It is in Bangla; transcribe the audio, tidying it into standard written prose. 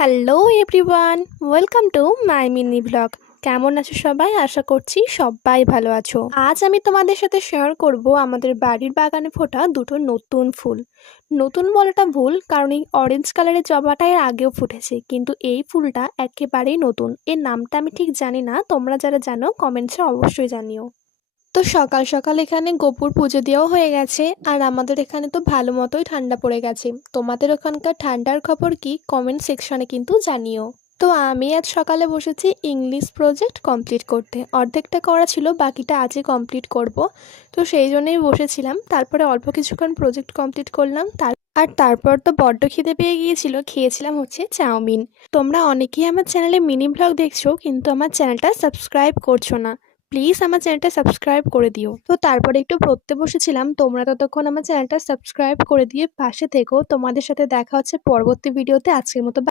Hello everyone, welcome to my mini blog. কেমন আছো সবাই? আশা করছি সবাই ভালো আছো। আজ আমি তোমাদের সাথে শেয়ার করব আমাদের বাড়ির বাগানে ফোটা দুটো নতুন ফুল। নতুন বলাটা ভুল, কারণ এই অরেঞ্জ কালারের জবাটা এর আগেও ফুটেছে, কিন্তু এই ফুলটা একেবারেই নতুন। এর নামটা আমি ঠিক জানি না, তোমরা যারা জানো কমেন্টসে অবশ্যই জানিও। তো সকাল সকাল এখানে গোপুর পুজো দেওয়াও হয়ে গেছে, আর আমাদের এখানে তো ভালো মতোই ঠান্ডা পড়ে গেছে। তোমাদের ওখানকার ঠান্ডার খবর কি কমেন্ট সেকশনে কিন্তু জানিও। তো আমি আজ সকালে বসেছি ইংলিশ প্রজেক্ট কমপ্লিট করতে। অর্ধেকটা করা ছিল, বাকিটা আজই কমপ্লিট করব। তো সেই জন্যই বসেছিলাম। তারপরে অল্প কিছুক্ষণ প্রজেক্ট কমপ্লিট করলাম। তারপর তো বড্ড খিদে পেয়ে গিয়েছিল, খেয়েছিলাম হচ্ছে চাউমিন। তোমরা অনেকেই আমার চ্যানেলে মিনি ব্লগ দেখছো, কিন্তু আমার চ্যানেলটা সাবস্ক্রাইব করছো না। প্লিজ আমার চ্যানেলটা সাবস্ক্রাইব করে দিও। তো তারপরে একটু পড়তে বসেছিলাম। তোমরা ততক্ষণ আমার চ্যানেলটা সাবস্ক্রাইব করে দিয়ে পাশে থেকো। তোমাদের সাথে দেখা হচ্ছে পরবর্তী ভিডিওতে। আজকের মতো